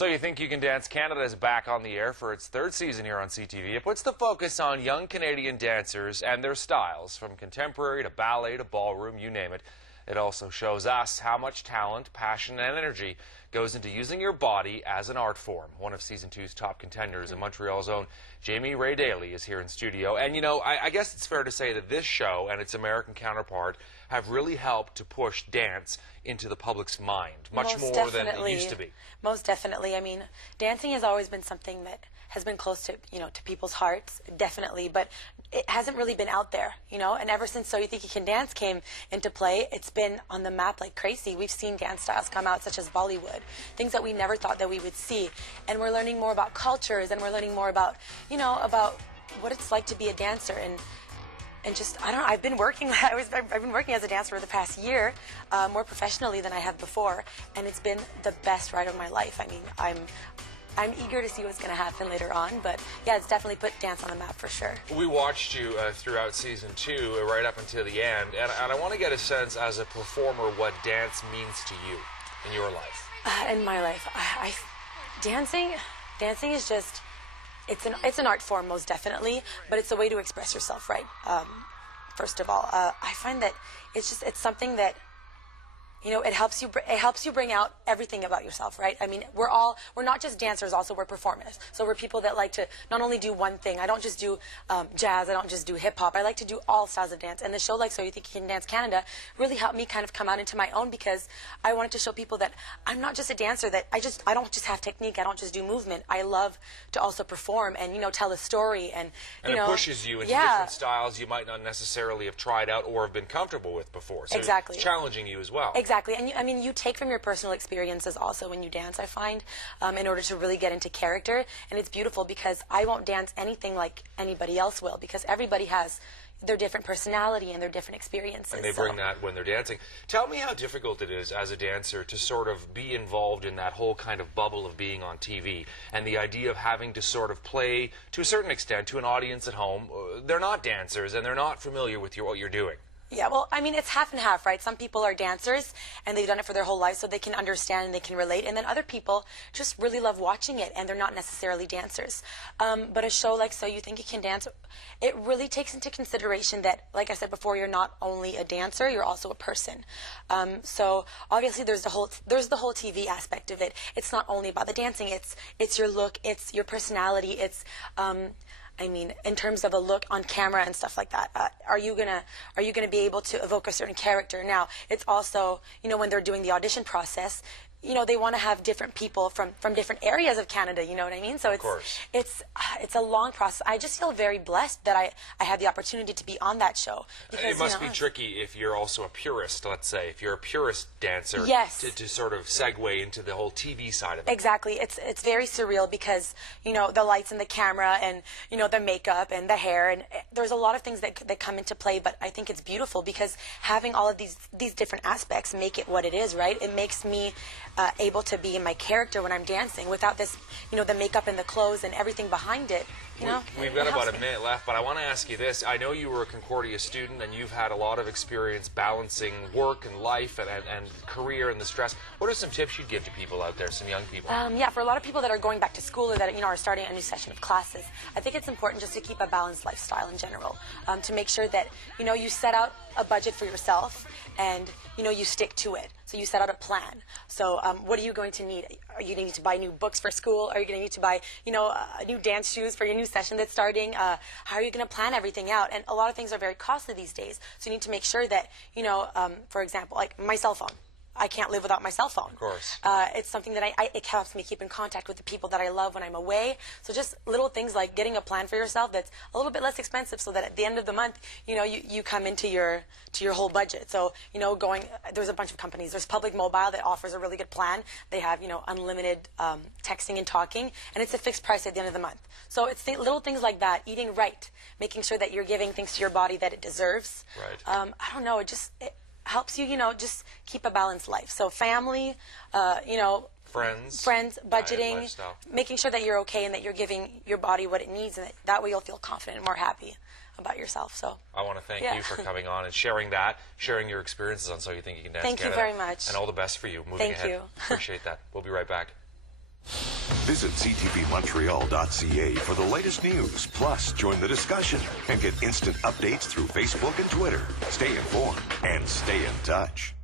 So You Think You Can Dance Canada is back on the air for its third season here on CTV. It puts the focus on young Canadian dancers and their styles, from contemporary to ballet to ballroom, you name it. It also shows us how much talent, passion, and energy goes into using your body as an art form. One of Season 2's top contenders in Montreal's own Jamie Ray Daly is here in studio. And, you know, I guess it's fair to say that this show and its American counterpart have really helped to push dance into the public's mind, much more than it used to be. Most definitely. I mean, dancing has always been something that has been close to, to people's hearts, definitely, but it hasn't really been out there, and ever since So You Think You Can Dance came into play, it's been on the map like crazy. We've seen dance styles come out such as Bollywood, things that we never thought that we would see, and we're learning more about cultures, and we're learning more about, about what it's like to be a dancer, and just, I don't know, I've been working as a dancer for the past year, more professionally than I have before, and it's been the best ride of my life. I mean, I'm eager to see what's going to happen later on, but yeah, it's definitely put dance on the map for sure. We watched you throughout Season 2, right up until the end, and I want to get a sense as a performer what dance means to you in your life. In my life, dancing is just, it's an art form, most definitely, but it's a way to express yourself, right? First of all, I find that it's something that, it helps you bring out everything about yourself, right? I mean, we're not just dancers, also we're performers. So we're people that like to not only do one thing. I don't just do jazz, I don't just do hip hop. I like to do all styles of dance. And the show like So You Think You Can Dance Canada really helped me kind of come out into my own, because I wanted to show people that I'm not just a dancer, that I don't just have technique, I don't just do movement. I love to also perform and, tell a story, and it pushes you into different styles you might not necessarily have tried out or have been comfortable with before. So exactly. It's challenging you as well. Exactly, and you take from your personal experiences also when you dance, I find, in order to really get into character. And it's beautiful because I won't dance anything like anybody else will, because everybody has their different personality and their different experiences. And they bring that when they're dancing. Tell me how difficult it is as a dancer to sort of be involved in that whole kind of bubble of being on TV, and the idea of having to sort of play, to a certain extent, to an audience at home. They're not dancers and they're not familiar with what you're doing. Yeah, well, I mean, it's half and half, right? Some people are dancers, and they've done it for their whole life, so they can understand and they can relate. And then other people just really love watching it, and they're not necessarily dancers. But a show like So You Think You Can Dance, it really takes into consideration that, like I said before, you're not only a dancer, you're also a person. So obviously there's the whole TV aspect of it. It's not only about the dancing, it's your look, it's your personality, it's I mean, in terms of a look on camera and stuff like that, are you gonna be able to evoke a certain character? Now, it's also, when they're doing the audition process, they want to have different people from different areas of Canada, you know what I mean? So it's a long process. I just feel very blessed that I had the opportunity to be on that show. Because, it must be tricky if you're also a purist, let's say, if you're a purist dancer, yes, to sort of segue into the whole TV side of it. Exactly. It's very surreal because, the lights and the camera and, the makeup and the hair, and there's a lot of things that come into play, but I think it's beautiful because having all of these different aspects make it what it is, right? It makes me able to be in my character when I'm dancing without this, the makeup and the clothes and everything behind it. We've got about a minute left, but I want to ask you this. I know you were a Concordia student and you've had a lot of experience balancing work and life and career and the stress. What are some tips you'd give to people out there, some young people? Yeah, for a lot of people that are going back to school or that are starting a new session of classes, I think it's important just to keep a balanced lifestyle in general, to make sure that you set out a budget for yourself and you stick to it. So you set out a plan. So what are you going to need? Are you going to need to buy new books for school? Are you going to need to buy new dance shoes for your new session that's starting? How are you going to plan everything out? And a lot of things are very costly these days. So you need to make sure that for example, like my cell phone. I can't live without my cell phone. Of course. It's something that it helps me keep in contact with the people that I love when I'm away. So just little things like getting a plan for yourself that's a little bit less expensive, so that at the end of the month, you come into your whole budget. So there's a bunch of companies. There's Public Mobile that offers a really good plan. They have unlimited texting and talking, and it's a fixed price at the end of the month. So it's little things like that. Eating right, making sure that you're giving things to your body that it deserves. Right. I don't know. It helps you, just keep a balanced life. So family, friends, budgeting, making sure that you're okay and that you're giving your body what it needs, and that way you'll feel confident and more happy about yourself. So I want to thank you for coming on and sharing your experiences on So You Think You Can Dance Thank Canada. you very much. And all the best for you moving ahead. Thank you. Appreciate that. We'll be right back. Visit ctvmontreal.ca for the latest news. Plus, join the discussion and get instant updates through Facebook and Twitter. Stay informed and stay in touch.